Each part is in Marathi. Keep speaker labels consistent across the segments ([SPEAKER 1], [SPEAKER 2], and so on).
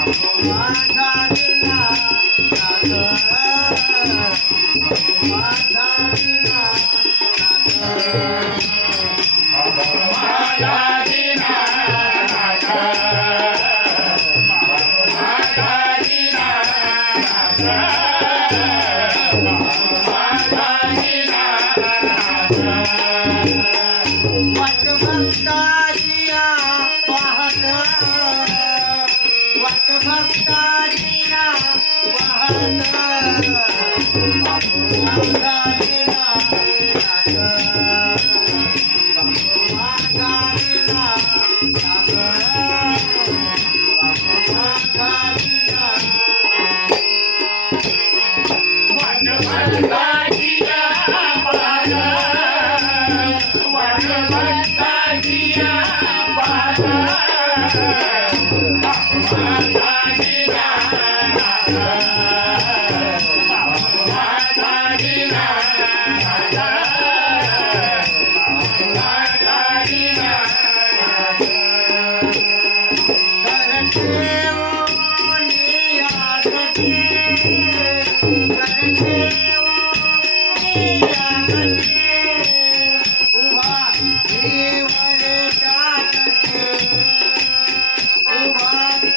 [SPEAKER 1] बाप माझा दिनानाथ बापू माझा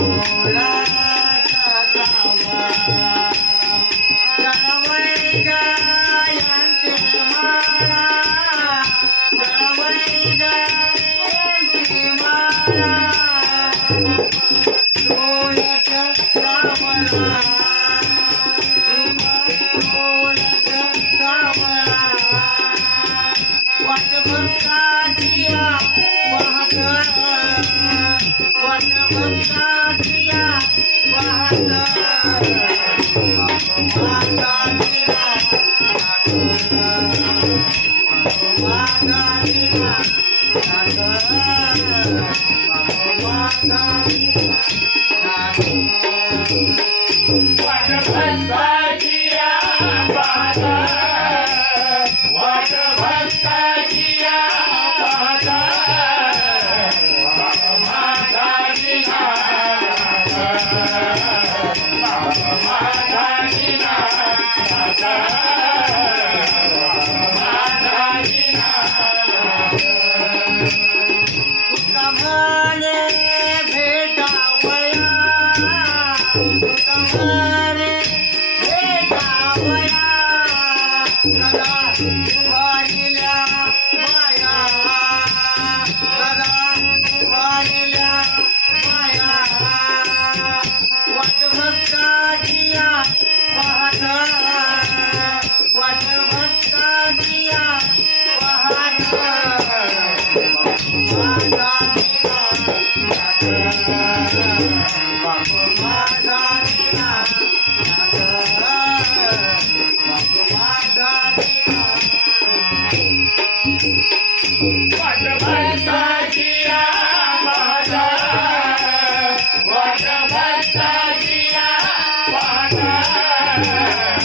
[SPEAKER 1] Thank you. Thank you.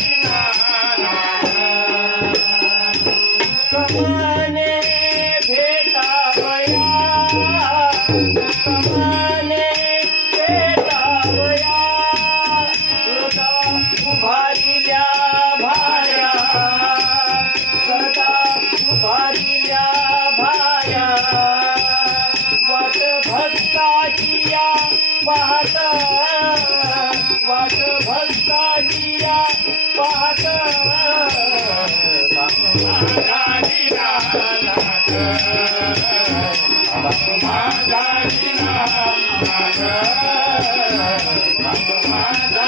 [SPEAKER 1] माझा
[SPEAKER 2] पाहत वाट भक्ताजिया पाहत. माझा माझा